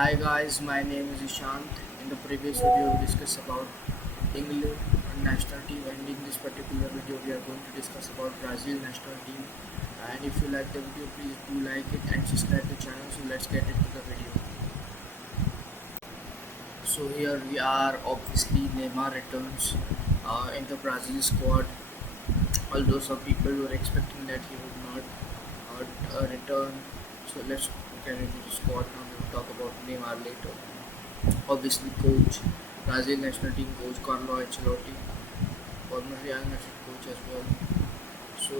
Hi guys, my name is Ishant. In the previous video, we discussed about England national team, and in this particular video, we are going to discuss about Brazil national team. And if you like the video, please do like it and subscribe the channel. So let's get into the video. So here we are. Obviously, Neymar returns in the Brazil squad. Although some people were expecting that he would not return. So let's get into the squad now. We'll talk about Neymar later. Obviously, coach, Brazil national team coach Carlo Ancelotti, former Real Madrid coach as well. So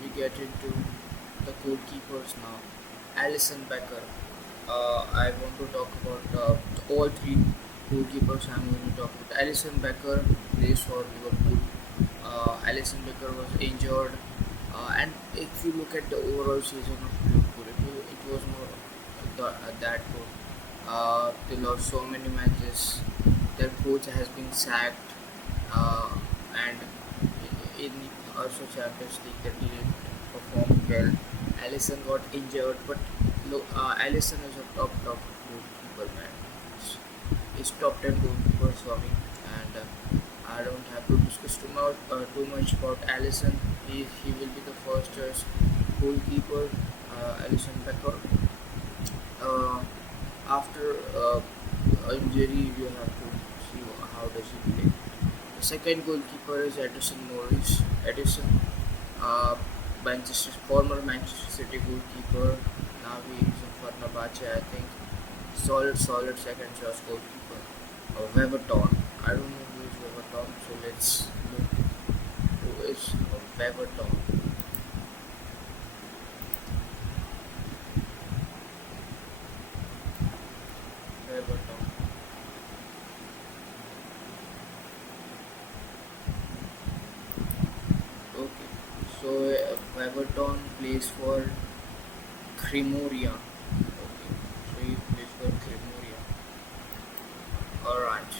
we get into the goalkeepers now. Alisson Becker. I want to talk about all three goalkeepers. I'm going to talk about Alisson Becker plays for Liverpool. Alisson Becker was injured, and if you look at the overall season of Liverpool, it was more that good. They lost so many matches. Their coach has been sacked, and in also Champions League they didn't perform well. Alisson got injured, but look, Alisson is a top goalkeeper, man. He's top 10 goalkeepers for me, and I don't have to discuss too much about Alisson. He will be the first choice goalkeeper, Alisson Becker. Uh, After injury, you have to see how does he play. The second goalkeeper is Edison Morris. Edison, former Manchester City goalkeeper. Now he is in Fenerbahce, I think. Solid second choice goalkeeper. Weverton. I don't know who is Weverton, so let's look who is Weverton. Weverton. Okay, so Weverton plays for Cremoria. Okay, so he plays for Cremoria. Alright.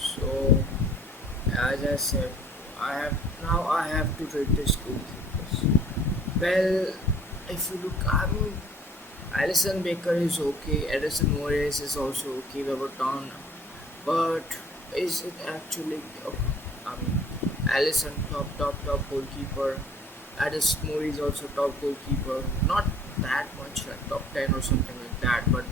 So as I said, I have to rate this goalkeepers. Well, if you look, I mean, Alison Baker is okay, Edison Morris is also okay, Weberton, but is it actually? I mean, Allison top goalkeeper. Addis Moore is also top goalkeeper. Not that much like top 10 or something like that, but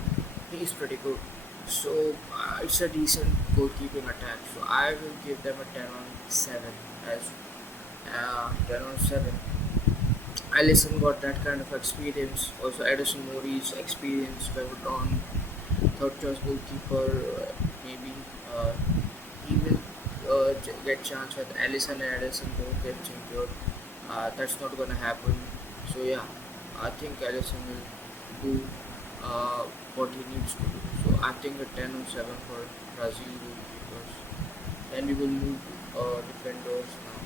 he's pretty good. So it's a decent goalkeeping attack. So I will give them a 10 on 7 as 10 on 7. Allison got that kind of experience. Also, Edison Mori's experience, Weverton, third choice goalkeeper. Maybe uh, he will get chance with Allison and Edison both get injured. That's not gonna happen. So yeah, I think Allison will do what he needs to do. So I think a 10 on 7 for Brazil goalkeepers. Then we will move to defenders now.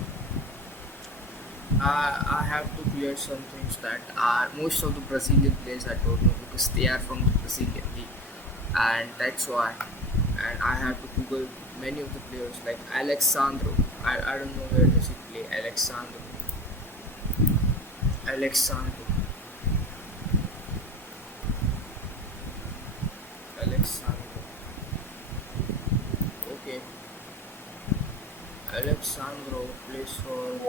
I have to clear some things that are most of the Brazilian players I don't know because they are from the Brazilian league, and that's why. And I have to Google many of the players like Alexandro. I don't know where does he play. Alexandro, Alexandro. Okay, Alexandro plays for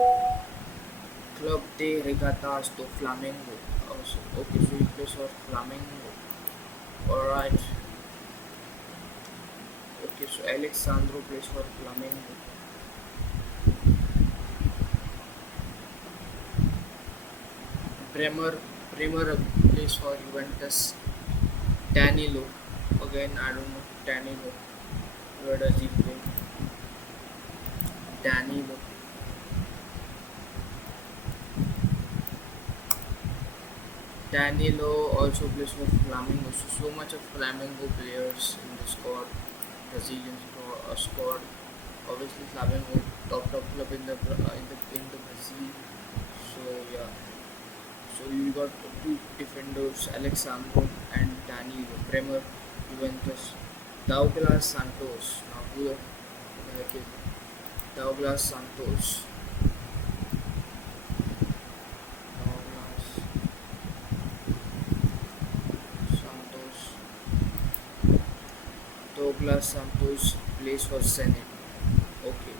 Club de Regatas do Flamengo. Also, okay, so he plays for Flamengo. Alright. Okay, so Alexandro plays for Flamengo. Bremer Bremer plays for Juventus. Danilo. Again, I don't know. Danilo. Where does he play? Danilo. Danilo also plays for Flamengo. So much of Flamengo players in the squad. Brazilian squad. Obviously, Flamengo top club in the Brazil. So yeah. So you got two defenders, Alexandro and Danilo. Bremer, Juventus. Douglas Santos. Now who Okay. Douglas Santos. Douglas Santos. Douglas Santos plays for Senate. Okay.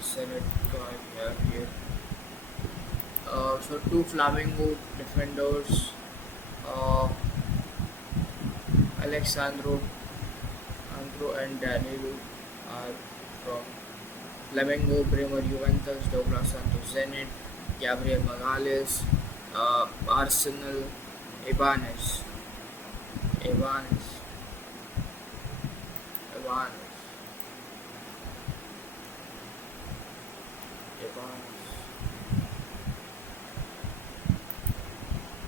Senate guy we have here. So two Flamingo defenders. Uh, Alexandro, Andro and Danilo are from Flamengo, Bremer, Juventus, Douglas Santos, Zenit, Gabriel Magales, Arsenal, Ibanez, Ibanez, Ibanez, Ibanez.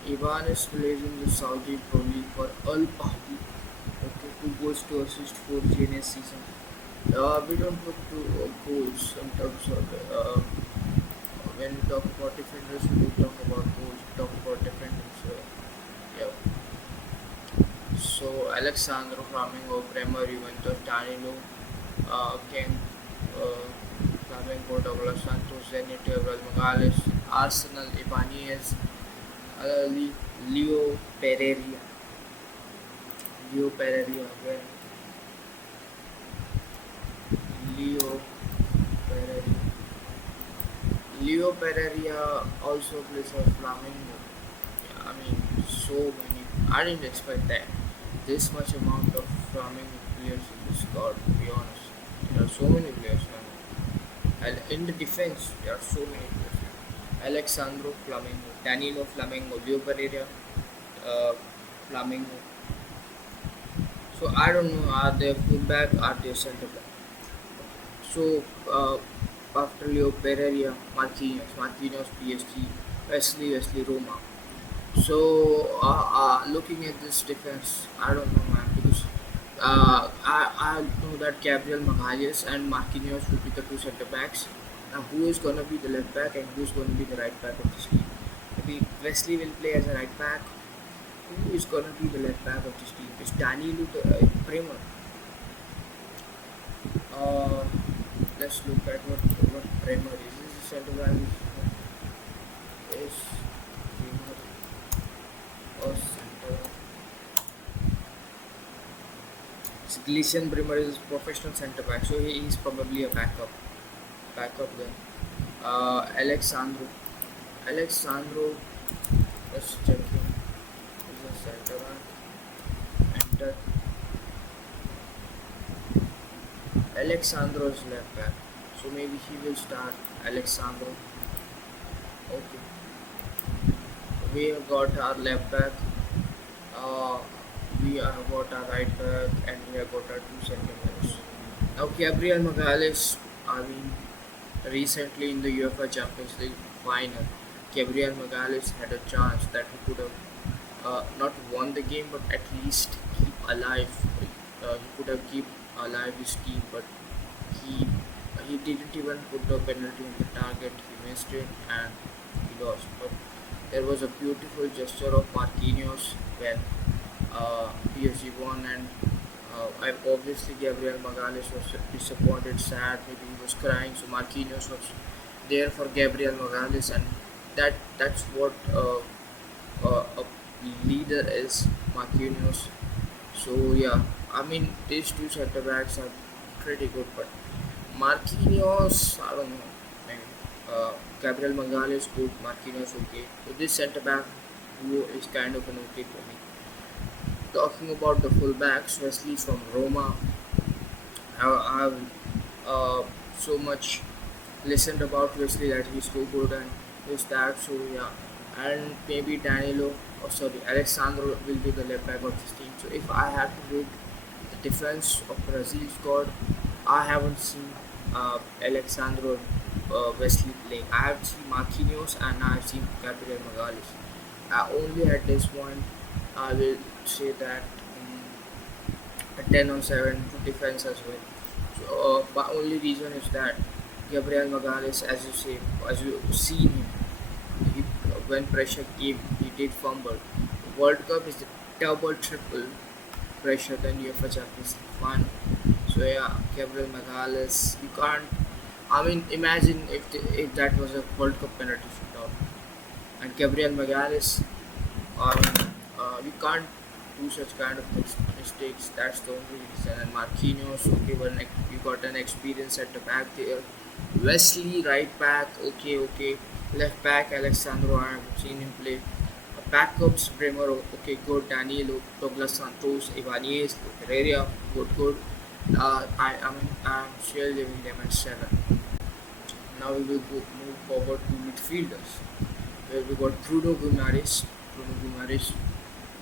Ibanez plays in the Saudi Pro League for Al Ahly. Okay, 2 goals to assist for GNS season. We don't look to goals in terms of when we talk about defenders, we do talk about goals. We talk about defenders. Yeah. So Alexandro Flamingo, Bremer, Juventus, Danilo, King, uh, Flamengo, Douglas Santos, Zenit, Gabriel Magales, Arsenal, Ibanez, Leo Pereira, Leo Pereira again, Leo Pereira. Leo Pereira also plays for Flamengo. Yeah, I mean, so many. I didn't expect that. This much amount of Flamengo players in this squad, to be honest. There are so many players now. And in the defense, there are so many players. Alexandro Flamengo, Danilo Flamengo, Leo Pereira Flamengo. So I don't know, are they fullback, are they centre back? So after Leo Pereira, Marquinhos PSG, Wesley Roma. So looking at this defense, I don't know, man, because I know that Gabriel Magalhaes and Marquinhos will be the two centre backs. Now, who is going to be the left back and who is going to be the right back of this team? Maybe Wesley will play as a right back. Who is going to be the left back of this team? Is Danilo the Bremer? Uh, let's look at what Bremer is. Is the centre back? Is Bremer or centre? Gleason Bremer is a professional centre back, so he is probably a backup. Backup then. Alexandro, let's check him. He's a centre back. Enter. Alexandro is left back, so maybe he will start. Alexandro. Okay. We have got our left back. Uh, we have got our right back, and we have got our two centre backs. Now Gabriel Magalhaes, I mean, recently in the UEFA Champions League final, Gabriel Magalhaes had a chance that he could have not won the game, but at least keep alive. He could have keep alive his team, but he he didn't even put the penalty on the target. He missed it and he lost. But there was a beautiful gesture of Marquinhos when PSG won, and I obviously Gabriel Magalhaes was disappointed, sad, maybe he was crying. So Marquinhos was there for Gabriel Magalhaes, and that's what a leader is, Marquinhos. So yeah, I mean these two centre backs are pretty good, but Marquinhos, I don't know. Maybe Gabriel Magalhaes good, Marquinhos okay. So this centre back duo is kind of an okay for me. Talking about the fullbacks, Wesley from Roma. I've so much listened about Wesley that he's so good and this that. So yeah, and maybe Danilo, oh sorry, Alexandro will be the left back of this team. So if I had to rate the defense of Brazil squad, I haven't seen Alexandro Wesley playing. I have seen Marquinhos and I have seen Gabriel Magalhaes. Only at this point, I will say that a 10 on 7 defense as well. So, the only reason is that Gabriel Magalhaes, as you say, as you seen him, he, when pressure came, he did fumble. World Cup is the double, triple pressure than UEFA Champions League final. So So yeah, Gabriel Magalhaes. You can't. I mean, imagine if that was a World Cup penalty shootout and Gabriel Magalhaes. I mean, you can't do such kind of mistakes. That's the only reason. And Marquinhos, okay, well, you got an experience at the back there. Wesley, right back, okay, okay. Left back, Alexandro, I've seen him play. Backups, Bremer, okay, good. Danilo, Douglas Santos, Ibanez, Pereira, good, good. I'm still giving them at 7. Now we will move forward to midfielders, where we got Bruno Guimaraes,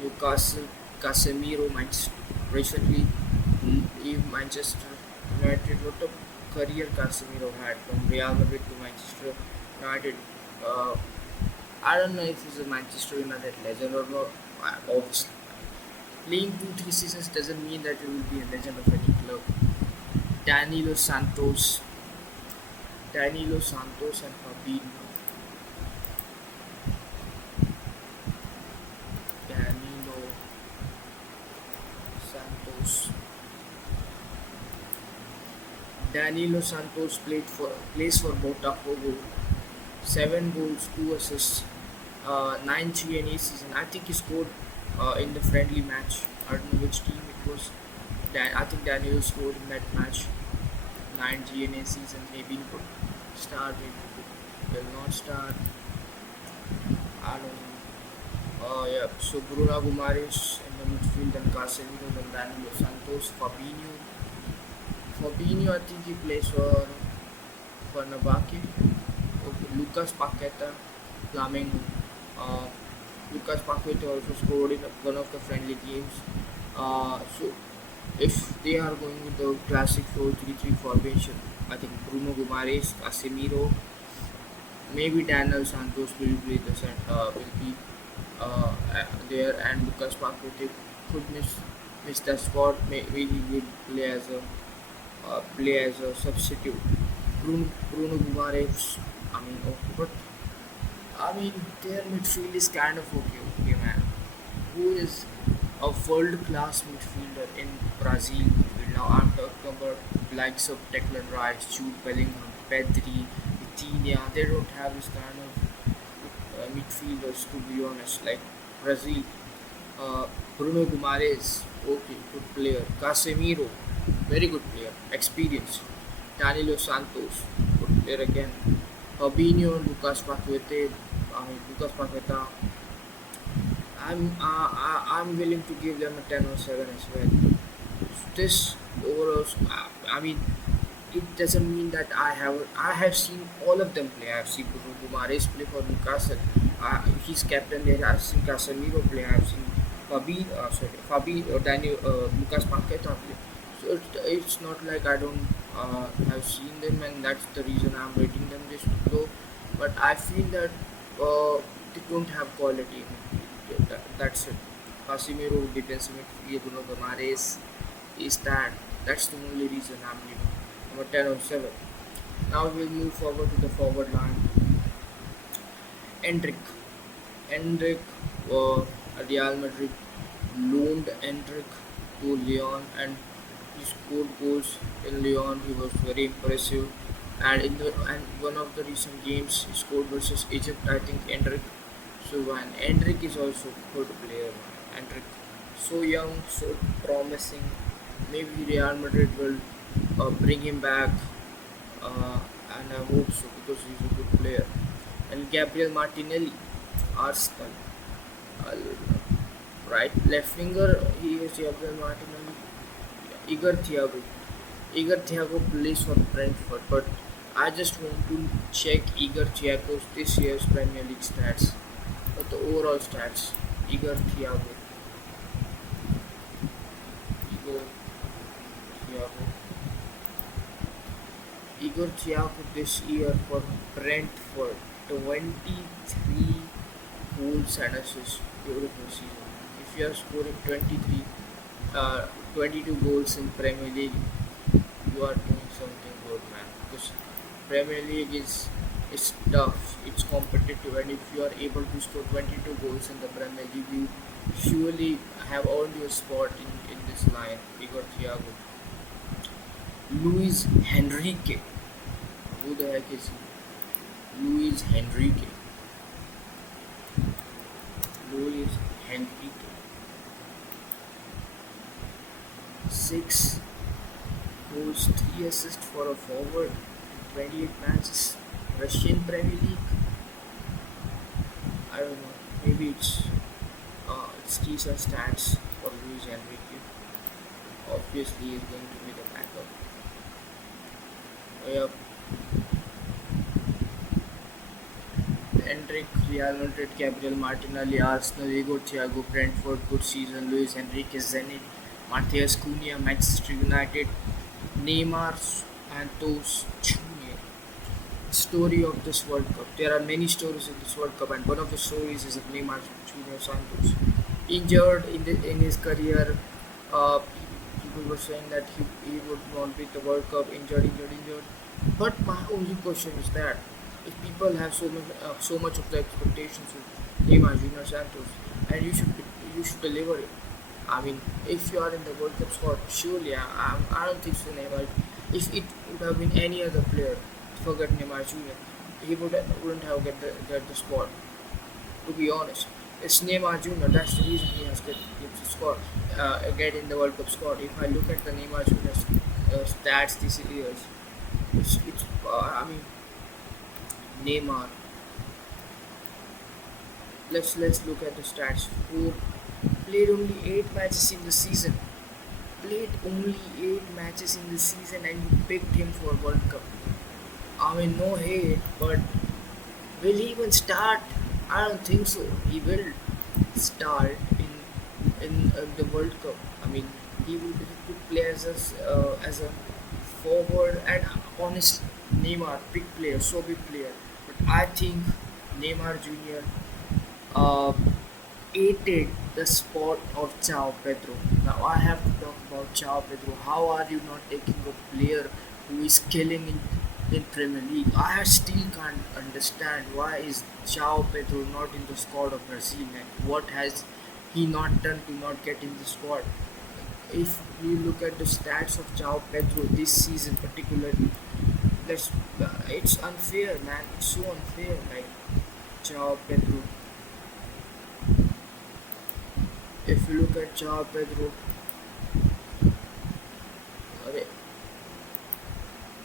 Newcastle, Casemiro, Manchester, recently leave Manchester United. What a career Casemiro had from Real Madrid to Manchester United. Uh, I don't know if he's a Manchester United legend or not. Obviously, playing 2 3 seasons doesn't mean that you will be a legend of any club. Danilo Santos, Danilo Santos and Fabinho. Danilo Santos. Danilo Santos plays for Botafogo. 7 goals, 2 assists, 9 GNA season. I think he scored in the friendly match. I don't know which team it was. I think Danilo scored in that match. 9 GNA season. Maybe he could start. Maybe he will not start. I don't know. Yeah. So Bruno Guimaraes in the midfield, then Casemiro, then Danilo Santos, Fabinho. Fabinho, I think he plays for Nabaki. Okay, Lucas Paqueta, Flamengo. Uh, Lucas Paqueta also scored in one of the friendly games. So if they are going with the classic 4-3-3 formation, I think Bruno Guimaraes, Casemiro, maybe Daniel Santos will be there, and Lucas Paqueta could miss the spot. Maybe he will play as a substitute. Bruno Guimaraes, I mean, okay, but I mean their midfield is kind of okay, okay, man. Who is a world class midfielder in Brazil midfield? Now I'm talking about likes of Declan Rice, Jude Bellingham, Pedri, Vitinha. They don't have this kind of midfielders, to be honest. Like Brazil, uh, Bruno Guimaraes, okay, good player. Casemiro, very good player, experienced. Danilo Santos, good player again. Fabinho, Lucas Paqueta. I'm willing to give them a 10 or 7 as well. This overall, I mean, it doesn't mean that I have seen all of them play. I have seen Bruno Guimaraes play for Newcastle. He's captain there. I've seen Casemiro play. I've seen Daniel, Lucas Paqueta play. So it's not like I don't have seen them, and that's the reason I'm rating them this low. But I feel that they don't have quality. That's it. Casemiro defensive midfield, Bruno Guimaraes is that. That's the only reason I'm giving number 10 or 7. Now we'll move forward to the forward line. Endrick. Endrick, Real Madrid loaned Endrick to Lyon, and he scored goals in Lyon. He was very impressive. And one of the recent games he scored versus Egypt, I think Endrick. So and Endrick is also a good player. Endrick, so young, so promising. Maybe Real Madrid will bring him back, and I hope so because he's a good player. And Gabriel Martinelli, Arsenal, uh, right left winger. He is Gabriel Martinelli. Igor Thiago. Igor Thiago plays for Brentford, but I just want to check Igor Thiago's this year's Premier League stats, but the overall stats. Igor Thiago. Igor Thiago. Igor Thiago this year for Brentford, 23 goals and assists. Beautiful season. If you are scoring 22 goals in Premier League, you are doing something good, man. Because Premier League is tough, it's competitive, and if you are able to score 22 goals in the Premier League, you surely have earned your spot in this line. Igor Thiago. Luis Henrique. Who the heck is he? Luis Henrique. Luis Henrique. 6 goals, 3 assists for a forward in 28 matches. Russian Premier League. I don't know. Maybe it's decent stats for Luis Enrique. Obviously, he's going to be the backup. Yep. Endrick, Real Madrid, Gabriel Martinelli, Arsenal, Igor Thiago, Brentford, good season. Luis Enrique, Zenit, Matthias Cunha, Manchester United, Neymar, Santos Jr. Story of this World Cup. There are many stories in this World Cup, and one of the stories is of Neymar Jr. Santos. Injured in his career, people were saying that he would not beat the World Cup, injured. But my only question is that if people have so much of the expectations with Neymar Jr. Santos, and you should deliver it. I mean, if you are in the World Cup squad, surely I don't think so. Neymar, if it would have been any other player, forget Neymar Jr., he wouldn't have get the squad. To be honest, it's Neymar Jr. That's the reason he has get the squad, get in the World Cup squad. If I look at the Neymar Jr.'s stats this year, it's I mean Neymar. Let's look at the stats. Four played only 8 matches in the season. Played only 8 matches in the season, and you picked him for World Cup. I mean, no hate, but will he even start? I don't think so. He will start in the World Cup. I mean, he could play as a forward, and honestly, Neymar, big player, so big player. But I think Neymar Jr. Uh, aided the spot of Chao Pedro. Now I have to talk about Chao Pedro. How are you not taking a player who is killing in Premier League? I still can't understand why is Chao Pedro not in the squad of Brazil, and what has he not done to not get in the squad? If you look at the stats of Chao Pedro this season particularly, it's unfair, man. It's so unfair. Like Chao Pedro. If you look at Chao Pedro, okay,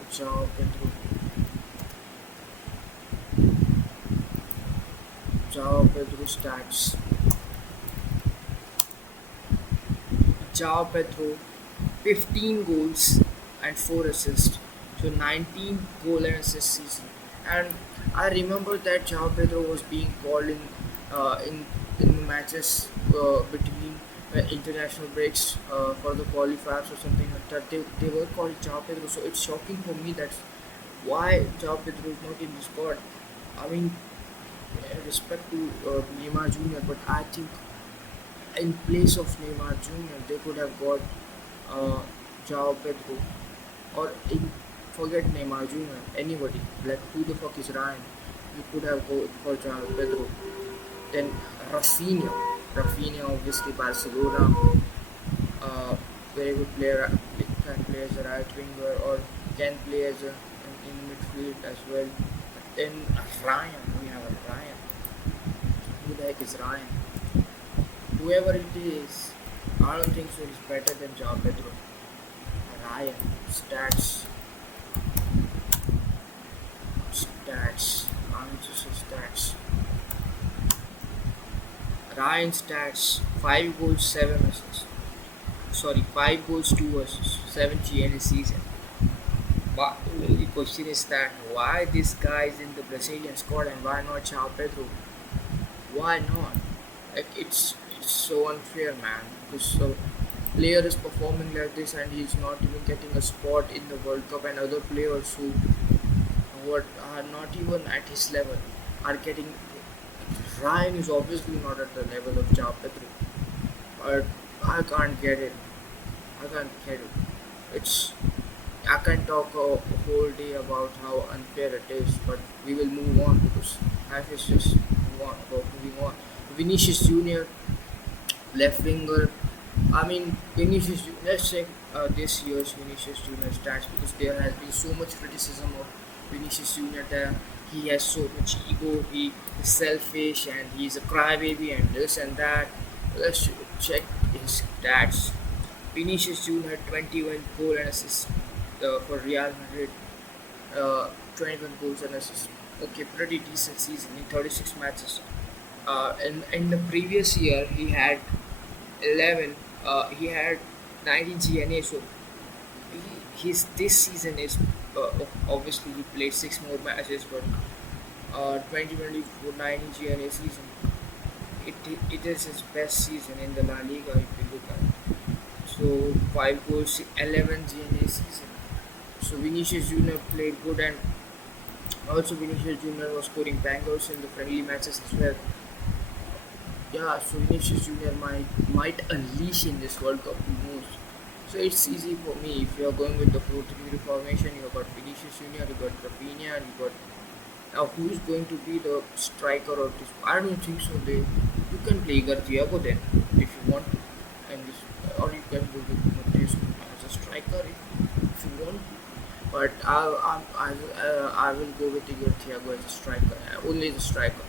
Chao Pedro, Chao Pedro stats. Chao Pedro, 15 goals and 4 assists. So 19 goal and assist season. And I remember that Chao Pedro was being called uh, in in the matches between international breaks for the qualifiers or something like that. They were called Chao Pedro. So it's shocking for me that why Chao Pedro is not in the squad. I mean, respect to Neymar Jr., but I think in place of Neymar Jr., they could have got uh, Joao Pedro, or forget Neymar Jr. Anybody like who the fuck is Ryan? You could have go for Joao Pedro. Then Rafinha, Rafinha obviously Barcelona, uh, very good player, can play as a right winger or can play as in midfield as well. Then Ryan, we have Ryan. Who the heck is Ryan? Whoever it is, I don't think so. He's better than Joao Pedro. Ryan, stats, stats, Manchester stats. Ryan stats: 5 goals, 7 assists. Sorry, 5 goals, 2 assists, 70 in a season. But the only question is that why this guy is in the Brazilian squad and why not Joao Pedro? Why not? Like it's so unfair, man. Because the player is performing like this and he's not even getting a spot in the World Cup, and other players who are not even at his level are getting. Ryan is obviously not at the level of Joao Pedro, but I can't get it. I can't get it. It's I can talk a whole day about how unfair it is, but we will move on because life is just moving on. Vinicius Junior, left winger, I mean, let's check this year's Vinicius Junior stats because there has been so much criticism of Vinicius Junior that he has so much ego, he is selfish, and he's a crybaby, and this and that. Let's check his stats. Vinicius Junior had 21 goal and assists for Real Madrid, uh, 21 goals and assists. Okay, pretty decent season in 36 matches. In the previous year, he had 11. He had 19 GNA. So his this season is obviously he played six more matches, but 2024 19 GNA season. It it is his best season in the La Liga if you look at. So 5 goals, 11 GNA season. So Vinicius Junior played good, and also Vinicius Junior was scoring bangers in the friendly matches as well. Yeah, so Vinicius Junior might unleash in this World Cup, who knows. So it's easy for me. If you are going with the 4-3 formation, you got Vinicius Junior, you got Rafinha, and you got now who's going to be the striker of this? I don't think so. You can play Garciago then if you want, and this, or you can go with Matheus as a striker if you want. But I will go with Garciago as a striker, only as a striker.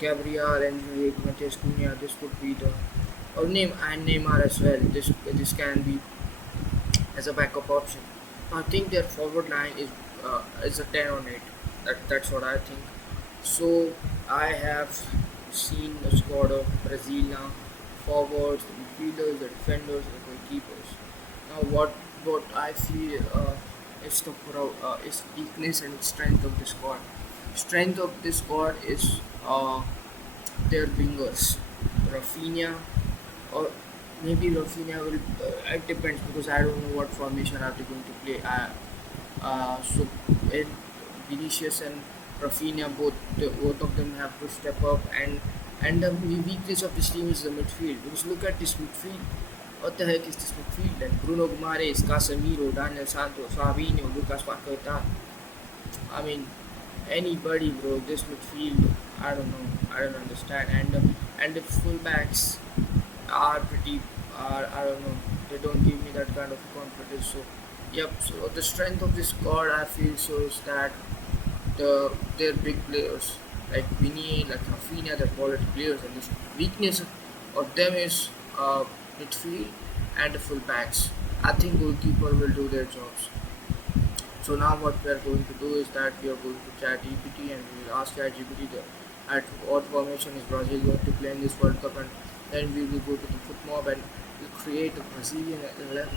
Gabriel and Matheus Cunha, this could be the or name and Neymar as well. This can be as a backup option. I think their forward line is a 10 on 8. That's what I think. So I have seen the squad of Brazil now, forwards, the midfielders, the defenders, the goalkeepers. Now what I feel is weakness and strength of the squad. Strength of this squad is their wingers, Rafinha, or maybe Rafinha will. It depends because I don't know what formation are they going to play. So in Vinicius and Rafinha, both of them have to step up, and the weakness of this team is the midfield. Because look at this midfield. What the heck is this midfield? Like Bruno Guimaraes, Casemiro, Daniel Santos, Fabinho, Lucas Paqueta. I mean, anybody, bro. This midfield, I don't know. I don't understand. And the fullbacks are pretty. I don't know. They don't give me that kind of confidence. So, yep. So the strength of this squad, I feel so, is that their big players like Vinny, like Rafinha, they're quality players, and the weakness of them is midfield and the fullbacks. I think goalkeeper will do their jobs. So now what we are going to do is that we are going to chat GPT and we will ask ChatGPT at what formation is Brazil going to play in this World Cup, and then we will go to the foot mob and we'll create a Brazilian 11.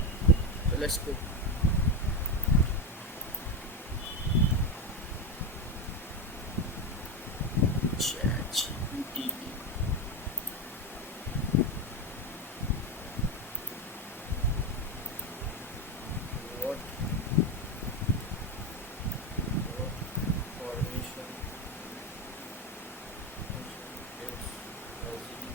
So let's go. ChatGPT. What formation is Brazil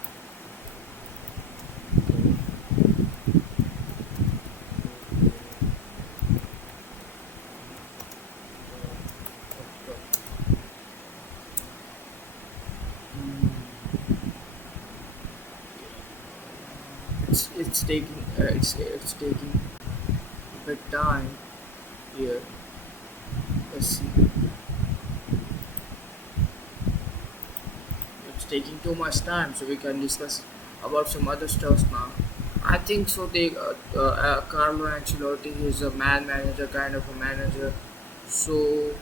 it's taking it's taking a bit time here. Let's see. It's taking too much time, so we can discuss about some other stuff now. I think so. Carlo Ancelotti is a man manager, kind of a manager. So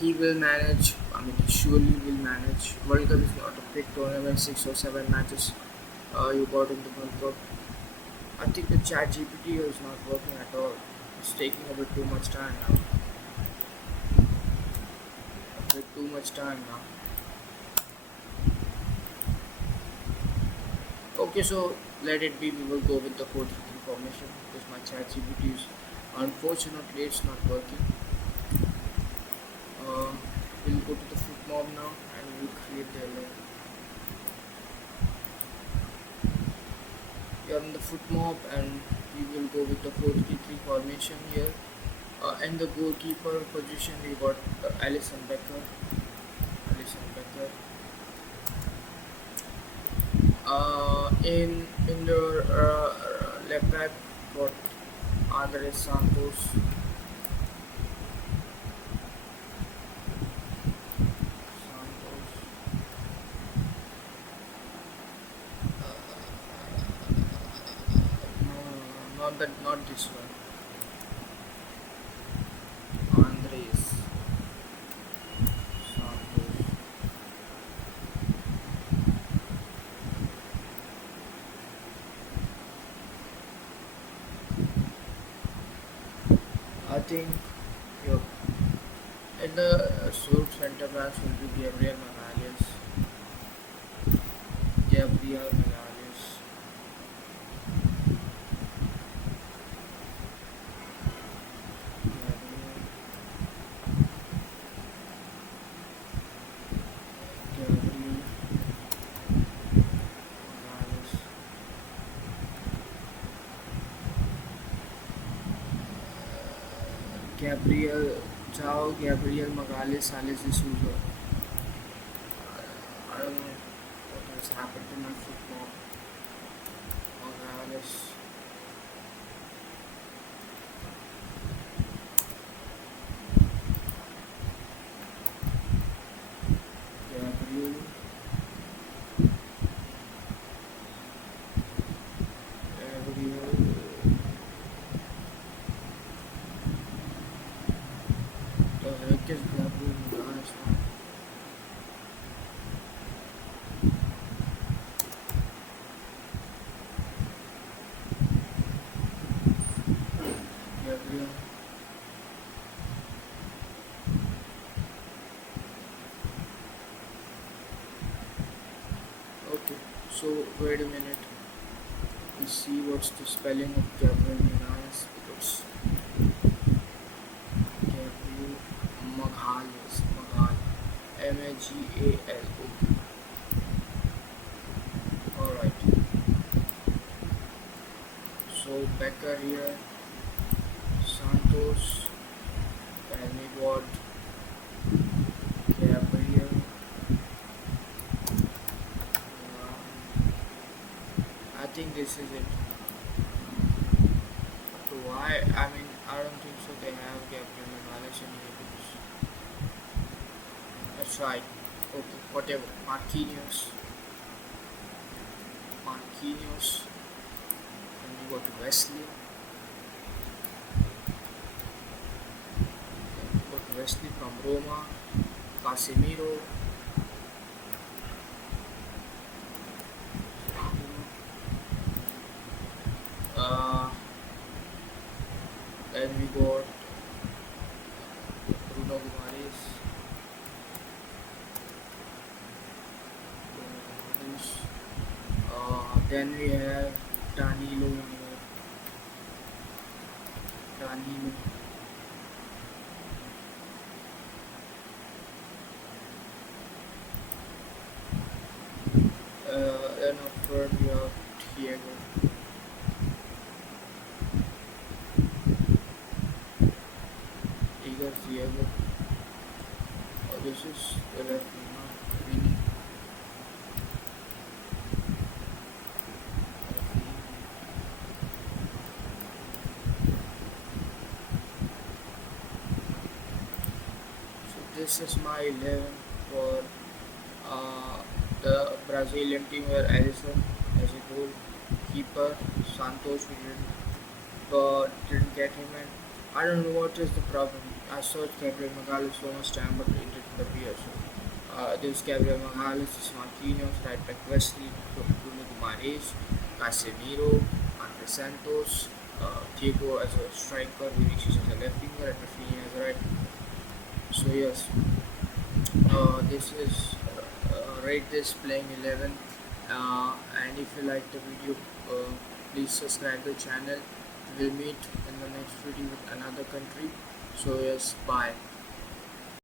he will manage. I mean, he surely will manage. World Cup is not a big tournament, 6 or 7 matches. You got in the World Cup. I think the chat GPT is not working at all. It's taking a bit too much time now. A bit too much time now. Okay, so let it be. We will go with the 4-3 formation because my chat GPT is unfortunately it's not working. Uh, we'll go to the foot mob now and we'll create the 11. We are in the foot mob and we will go with the 4-3 formation here. And the goalkeeper position we got Alisson Becker. Alisson Becker. In the left back, got Andres Santos. Santos. No, not that, not this one. Andres Santos. I think your in the short center backs will be Gabriel Magalhaes, Gabriel Magalhaes, Gabriel Gabriel Magalhaes, Alice D'Souza. I don't know what has happened to my football. Magalhaes, Gabriel, Gabriel. The heck is Gabriel Magalhaes now? Gabriel. Okay, so wait a minute. We see what's the spelling of Gabriel Magalhaes because Gabriel Magalhaes, Magal, Okay, all right. So Becker here, Santos, and we got Gabriel. I think this is it. So why? I mean, I don't think so. They have Gabriel Magalhaes in here because that's right. Okay, whatever. Marquinhos, and we go to Wesley. Then we go to Wesley from Roma. Casemiro. Uh, then we got Bruno Guimaraes. Then we have Danilo in here. Danilo. Then after we have Diego. Diego. Oh, this is the left winger. Vini. So this is my 11 for the Brazilian team where Alisson as a goal keeper, Santos we didn't get him, and I don't know what is the problem. I searched Gabriel Magalhaes so much time but it didn't appear. So this Gabriel Magalhaes, this Marquinhos, right back Wesley, Bruno Guimaraes, Casemiro, Andre Santos, Diego as a striker, Vinicius as a left winger, and Rafinha as a right. So yes, this is rate this playing 11, and if you like the video, please subscribe the channel. We'll meet in the next video with another country. So yes, bye.